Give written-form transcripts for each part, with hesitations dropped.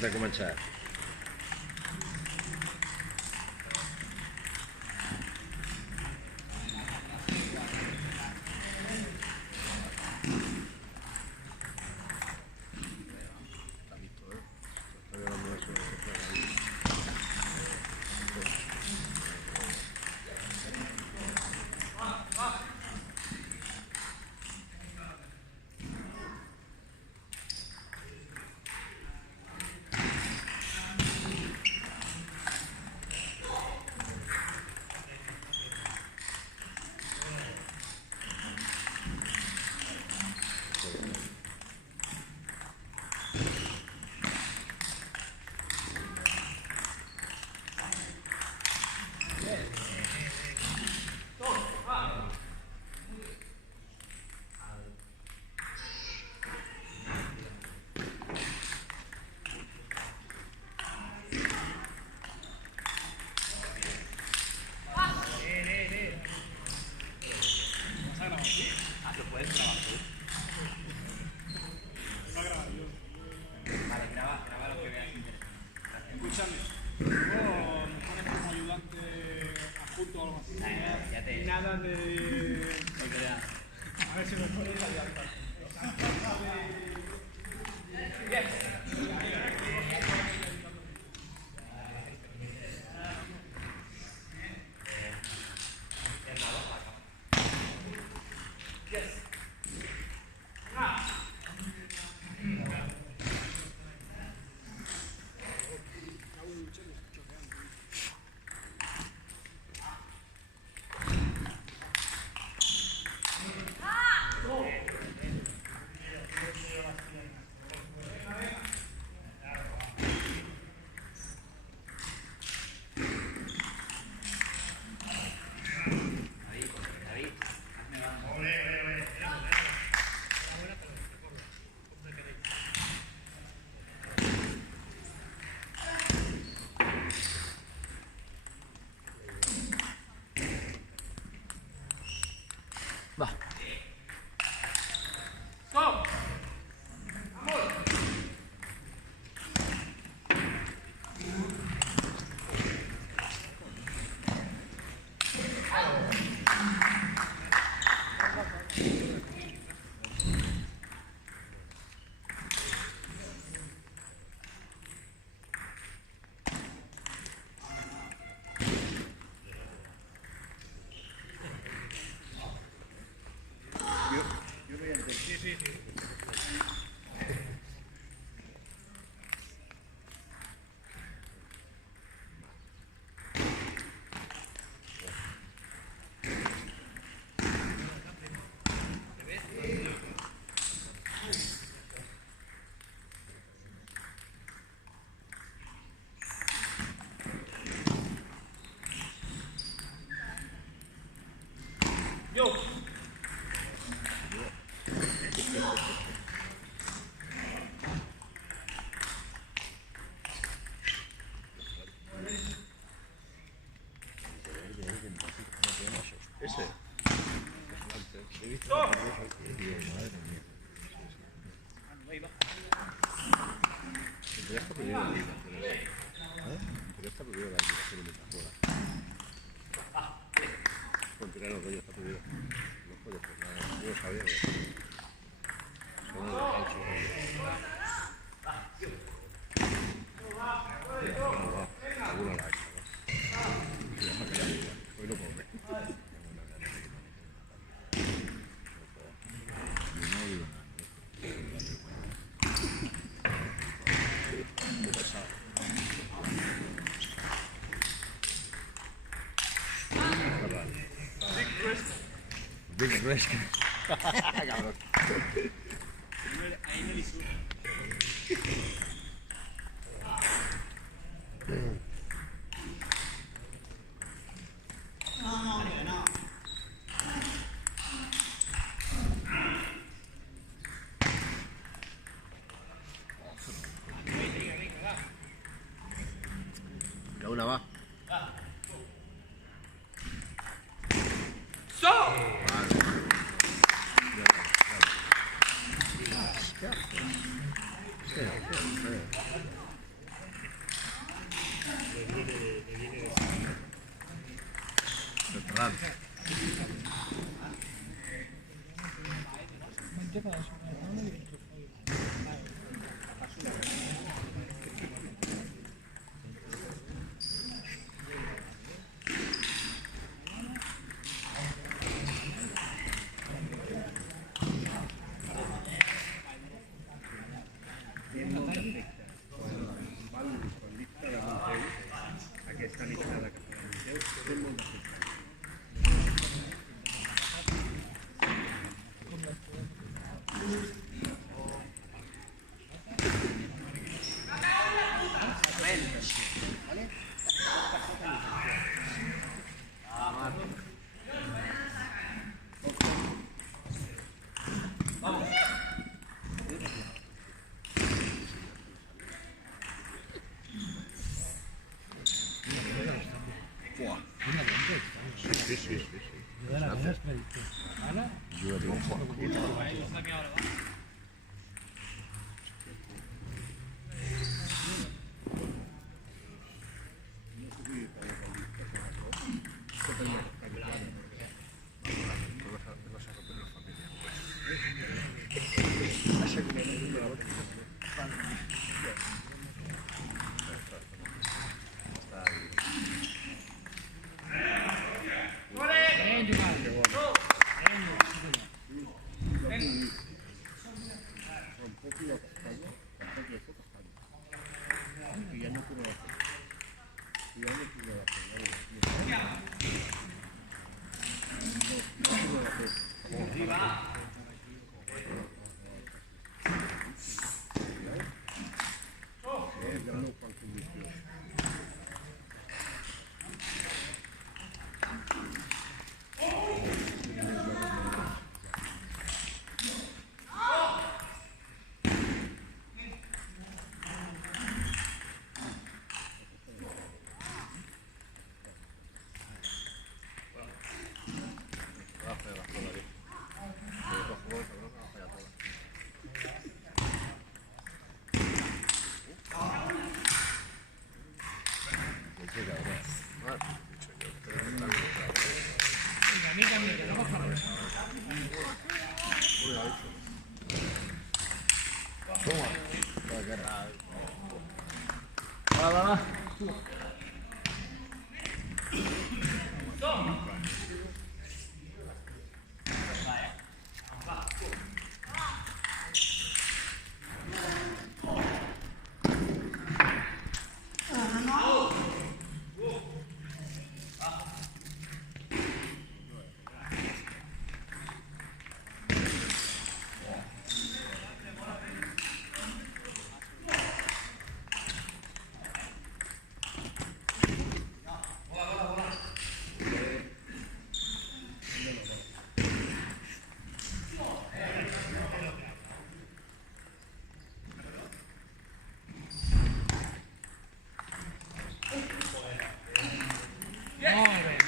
Antes de comenzar. Nada de... A ver si me puedo salir. Va. ¡Stop! Yo. Ese. He visto ¡Stop! pero ya está prohibido la liga. Pero ya está prohibido la liga, pero mientras juega. Con tirar los rollos está prohibido. No puedes, pues nada, yo lo sabía. Son los falsos. Alguna la hecha, ¿no? Hoy no puedo ver. Big risk. Cabrón. Ahí me disfruto. Ya una va. ¡Stop! Aquesta mitjana que té molt de fet. Sí, sí, sí. Yo de la menos predicto. ¿Vale? Yo de triunfo.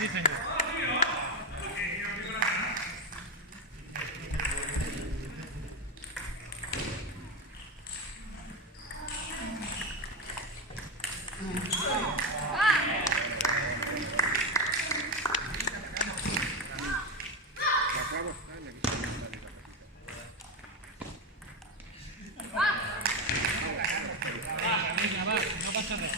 Sí, señor. Venga, va, no pasa nada.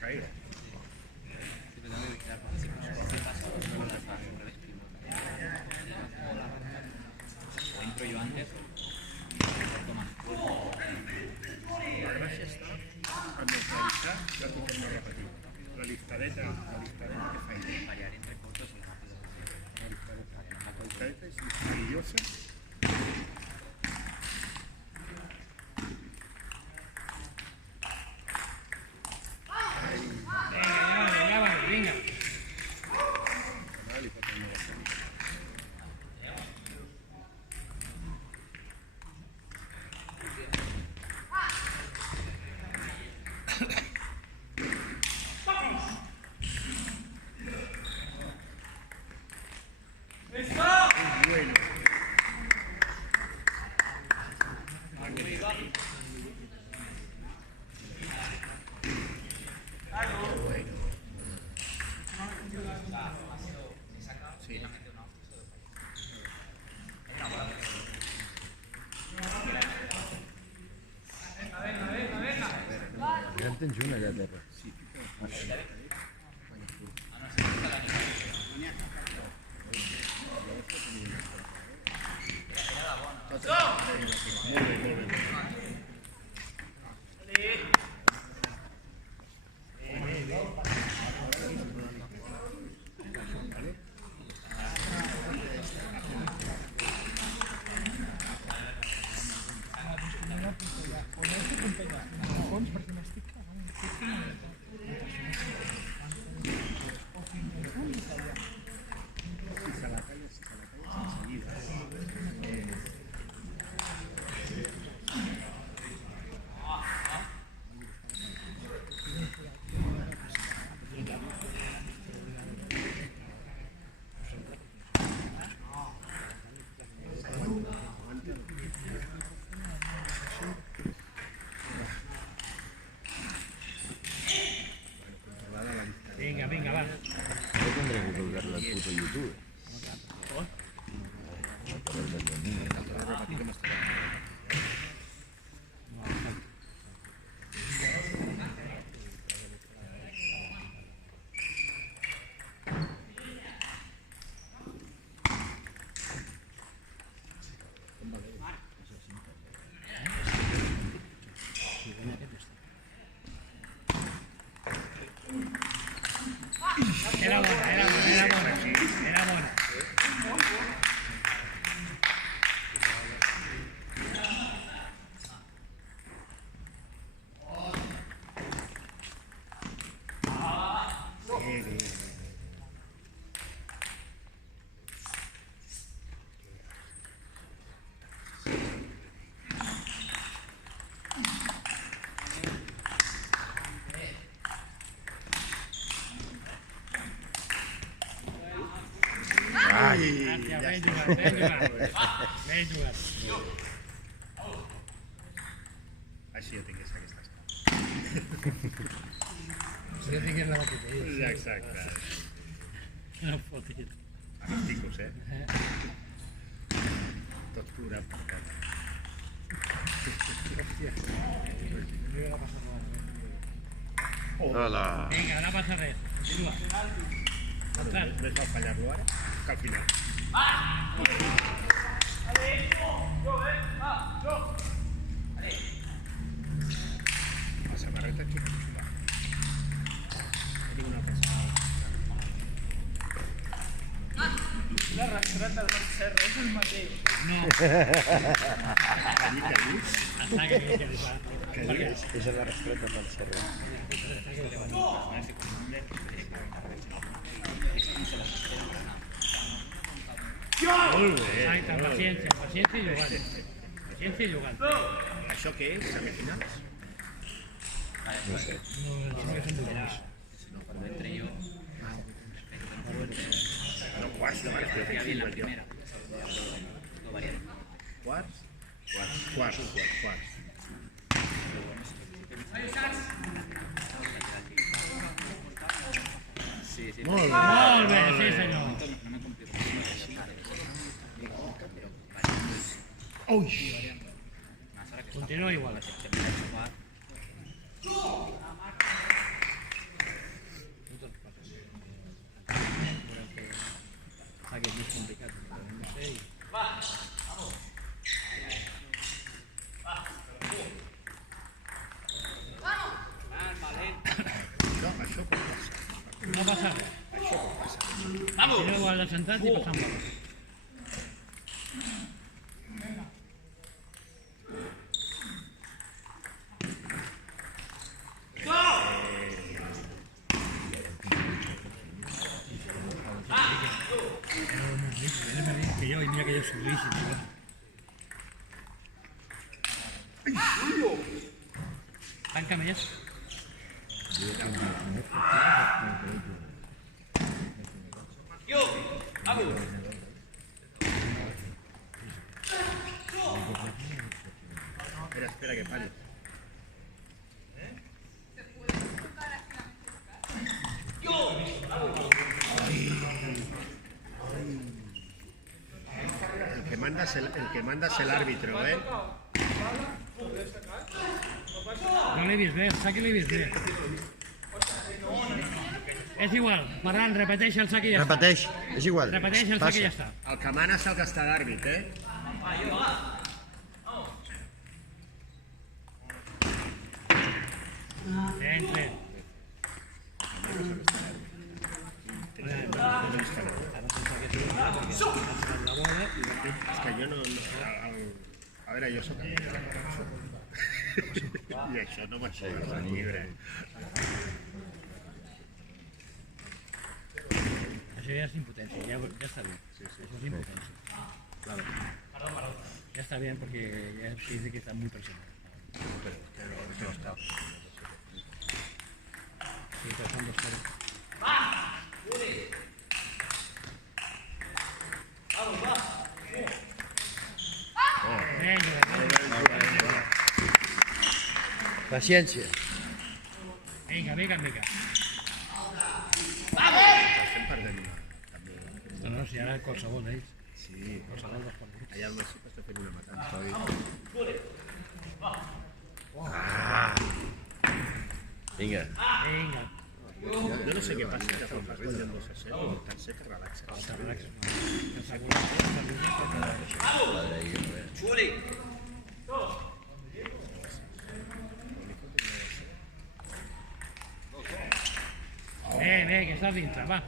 Caído. O entro yo antes o más. La gràcia està en neutralitzar la que torna a repetir. La listadeta que fa ell. Variar entre cortos y rápidos. La listadeta és maravillosa. Venga. Canal i pot tenir la tens una allà a terra. Vinga, vinga, va. Yo tendré que colgarla al puto YouTube. Era bona, era bona, era bona, sí, era bona. Gràcies, ben jugat, ben jugat. Ben jugat. Així jo tingués aquestes coses. Si jo tingués la batalla. Exacte. No fotis. Amb ticos, Tot plorant per casa. Hòstia. Jo la passa mal. Hola. Vinga, no passa res. Continua. Entrat. Més val fallar-lo ara que al final. La samarreta xupa. Tinc una passada. La rastreta del Serra és el mateix. No. Allí que dius? Està que va. Perquè És la rastreta pel cerro. Molt bé. exacte, paciència, paciència i jugant. Paciència i jugant. Això què és? Semifinals? No sé. No, no que són dolents. No, cuando entre yo. No, quarts de març. Ya vi en la primera. Lo varié. Quarts? Quarts. Sí, sí. Molt bé. Molt bé, sí senyor. No me complico. Ui! Más ahora que Continua igual. se me ha hecho jugar. Saque és més complicat. No sé. Això pot passar. No passa res. Això pot passar. Tiro igual de centrat i passant bola. Que yo, y mira que yo soy lícito. Táncame ya. Espera que pare. El que manda es el árbitro, ¿eh? No l'he vist bé, el sac l'he vist bé. És igual, Ferran, repeteix el sac i ja està. Repeteix, és igual. Repeteix el sac i ja està. El que mana és el que està d'àrbit, eh? Ben tret. És que jo no... A veure, jo soc... I això no m'aixeca el llibre. Això ja és impotència, ja està bé. Això és impotència. Claro. Ya está bien porque ya se dice que está muy presionado. Sí, pero son 2-0. Paciència. Venga, venga, venga. Estem perdent una, també. No, si ara qualsevol d'ells. Sí, Qualsevol dels partits. allà al Messi està fent una matança. Vinga. Vinga. Jo no sé què passa, que quan vas guanyant 2-0, el tercer que relaxa. Bé, que estàs dintre, va.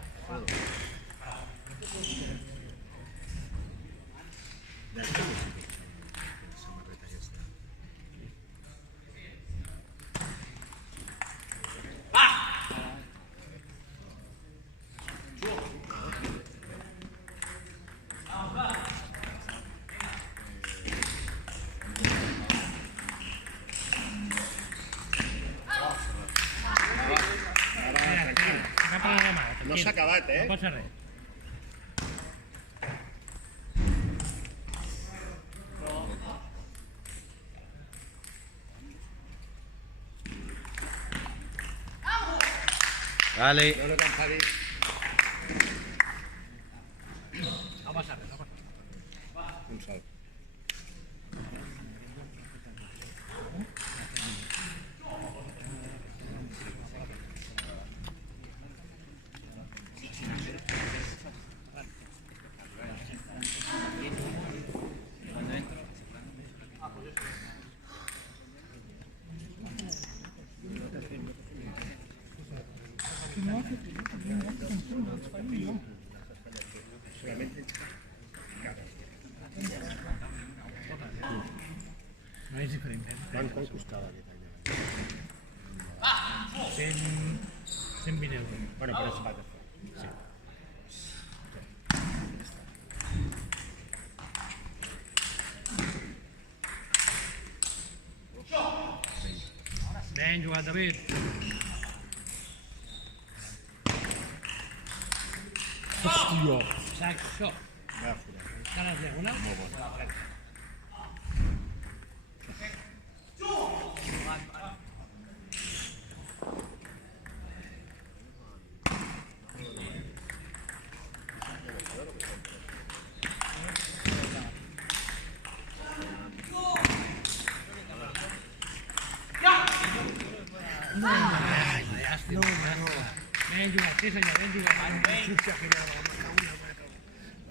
No s'ha acabat, No passa res. Vale. No t'enfadis. No passa res, no passa res. Un salt. No és diferent. Quan costava aquest any? 120 euros. Bueno, però és bat. Sí. Ben jugat, David. Hòstia. Sac, això. Va, forat. Cares diagonal. Molt bona. Ben jugat, sí senyor, ben jugat.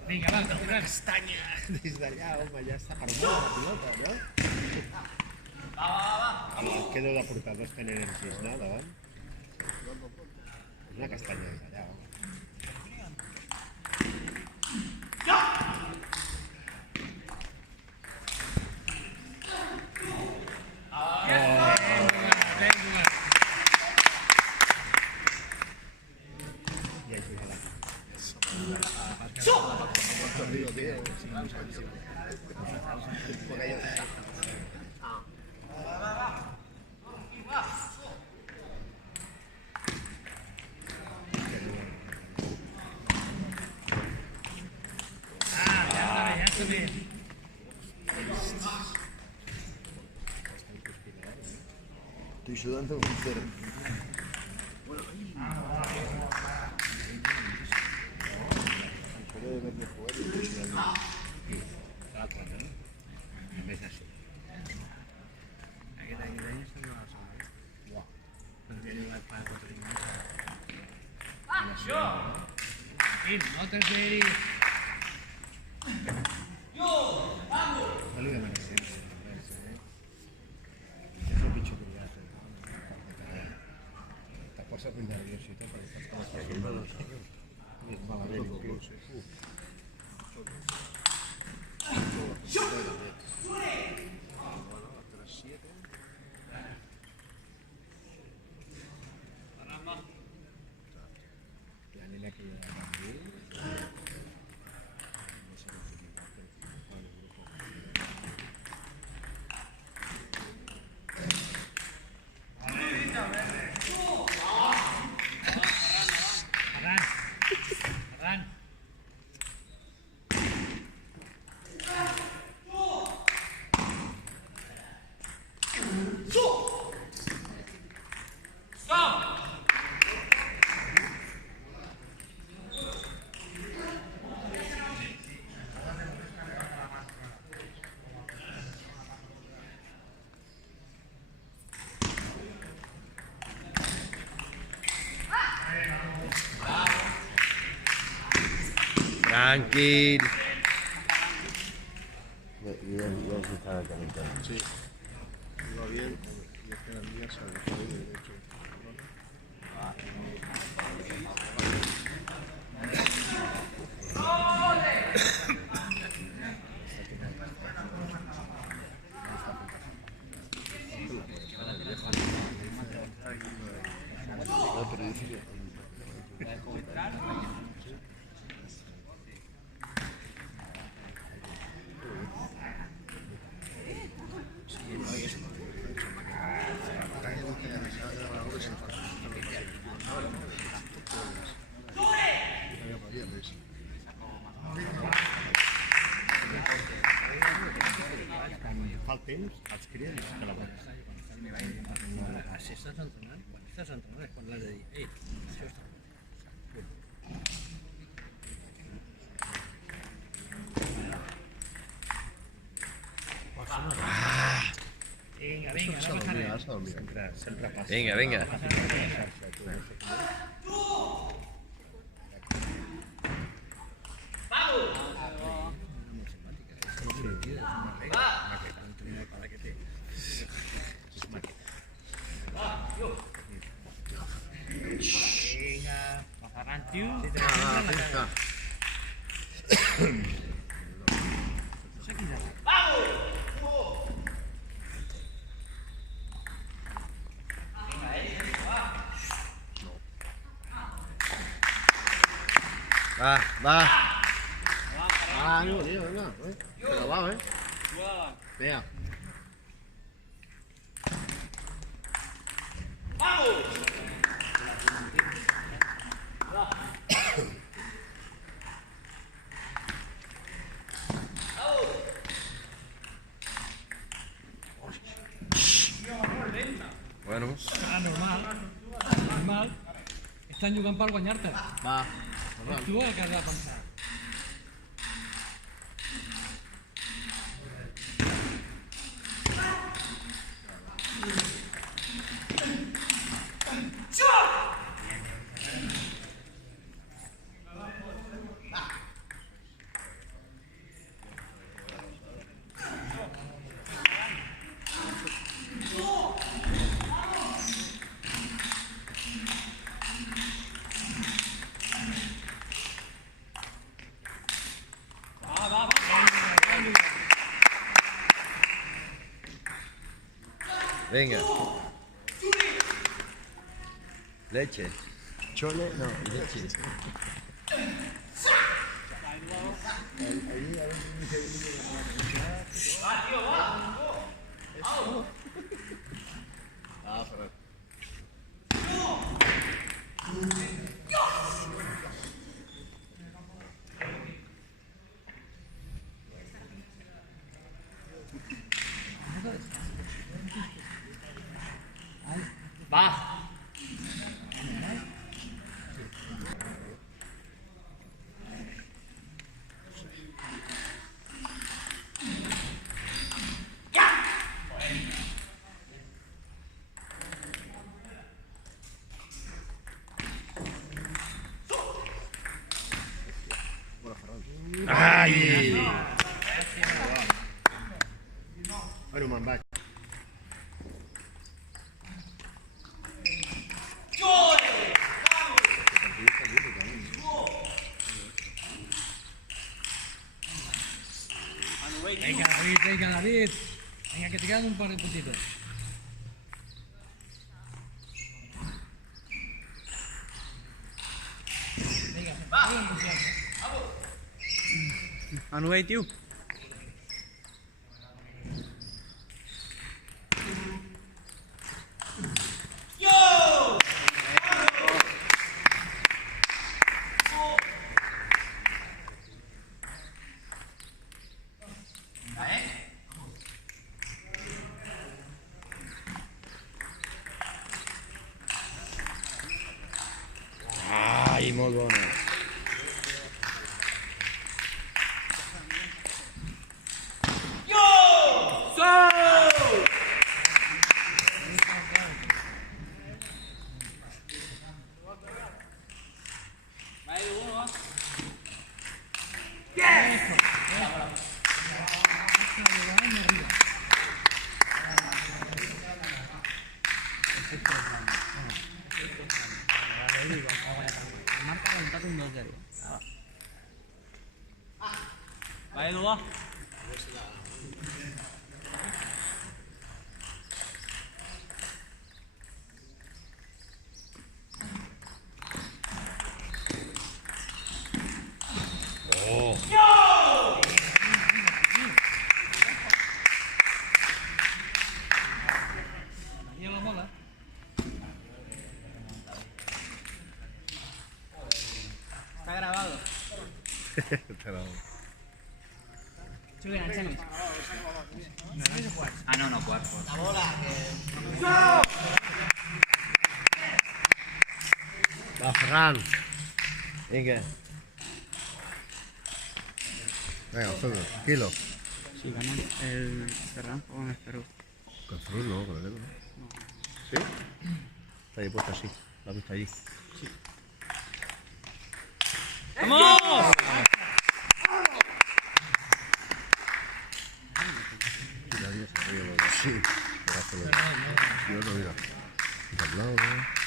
Vinga, va, Ferran. Castanya! Des d'allà, home, ja està perduda la pilota, no? Quedo de portar 2 Teneriensis, no, davant? És una castanya des d'allà, home. Ben jugat. I ajuda la Ja està bé. Estoy sudando un cero. Solo de verme jugar y estoy sudando. l'altra, no? A més d'això. Jim, no te esperes. Salió de emergencia. Eso es bicho que ya hace. Esta cosa es muy nerviosita porque estás como que aquí no lo sabes. Va a ver incluso. La nena que ya también. Ferran. Tranquil. Ya se estaba calentando. Sí. Iba bien. Y es que la mía se alejó de derecho. No, pero dice que... Fa el temps, els criden i que la bones. Si estàs entrenant, quan estàs entrenant és quan l'has de dir, ei, això està bé. Vinga, vinga, no passa res. Sempre passa. Venga, venga. Vinga, va Ferran, tio. Va, va. Ah, no, tío, venga. Pero va, Venga. Bueno, Ah, normal. Normal. Estan jugant per guanyar-te. Va. És tu el que has de pensar. venga. Leche. Chole, no, leche. Va. pero me'n vaig. Venga, David, venga, David. Venga, que te quedan un par de puntitos. Venga, Manuel, tío. Ai, molt bona. marca el empate un 2-0. Va, Edu, va. Aquí la bola. Está grabado. Sube, enséñame. Ah, no, cuarto. Va, Ferran. Vinga. Venga, Ferran, tranquilo. Sí, ganó el Ferran con el Perú. Con Ferrus no, con el Edu, ¿no? ¿Sí? Está ahí puesto así. Lo has visto allí. ¡Vamos! Sí, nadie se ríe, ¿no? Sí. Y otro, mira. Tablado, ¿no?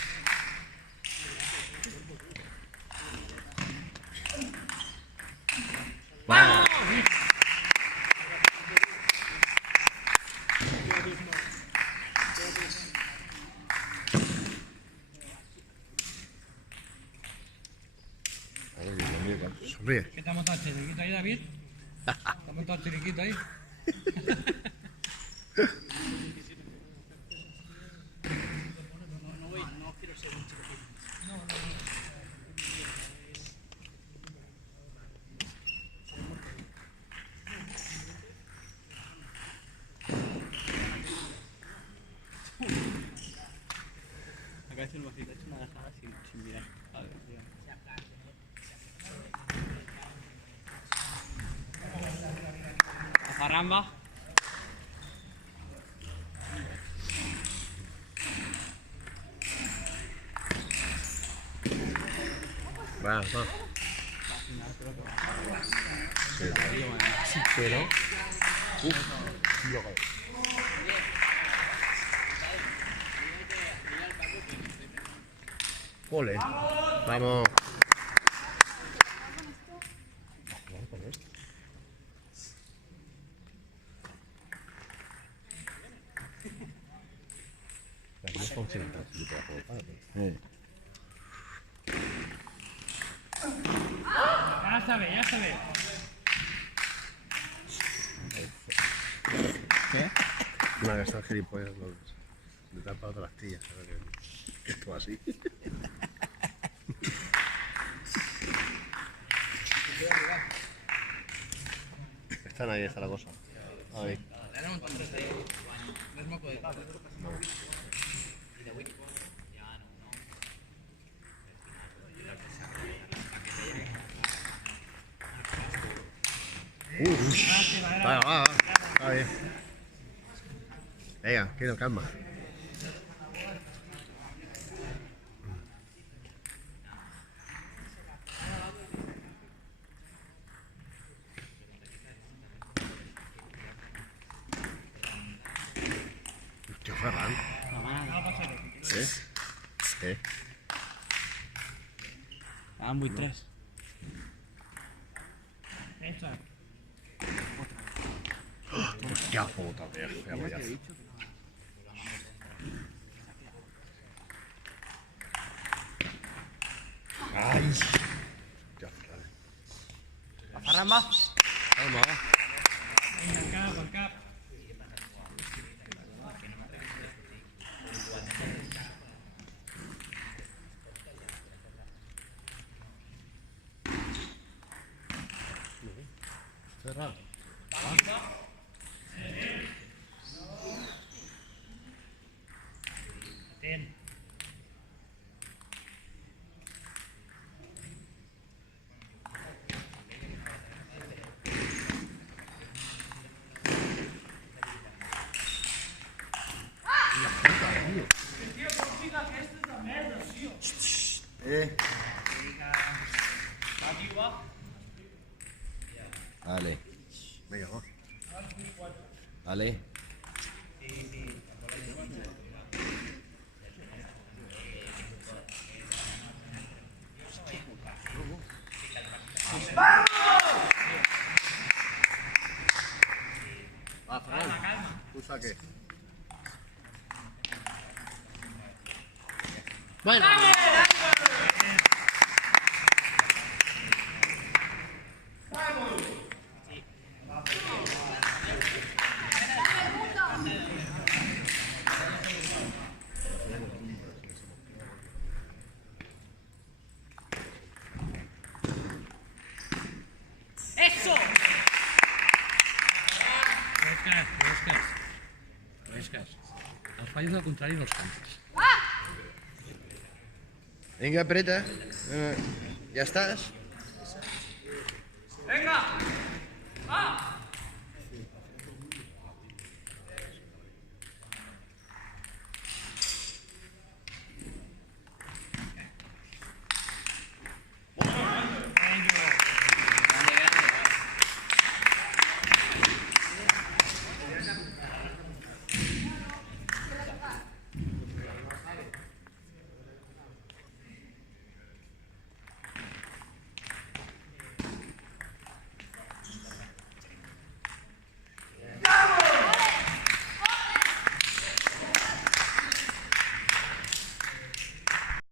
Sonríe. ¿Qué te ha montado el chiriquito ahí, David? ¿Te ha montado el chiriquito ahí? Acá es el bajito, ha hecho una dejada sin mirar. A ver, tío. Zarramba. Va, va. Sí, pero... Ole. Vamos. Ya se ve, ya se ve. ¿Qué? Una que están gilipollas, le tapa todas las tillas, ¿sabes? Que esto así. Están ahí, está la cosa. Ahí. No es moco de pavo. Va, va, va. Está bien. Venga, quiero calma. Van 8-3. Hostia puta, viejo. Ya voy a hacer. Ay. Ya, vale. Arramba. Calma, va. Venga, al cap. Cerrado. Atent. Vale, Venga, va. vale. Va, Fran. Tu saque. Rescas. Els fallos al contrari dels cantes. Vinga, apreta. Ja estàs?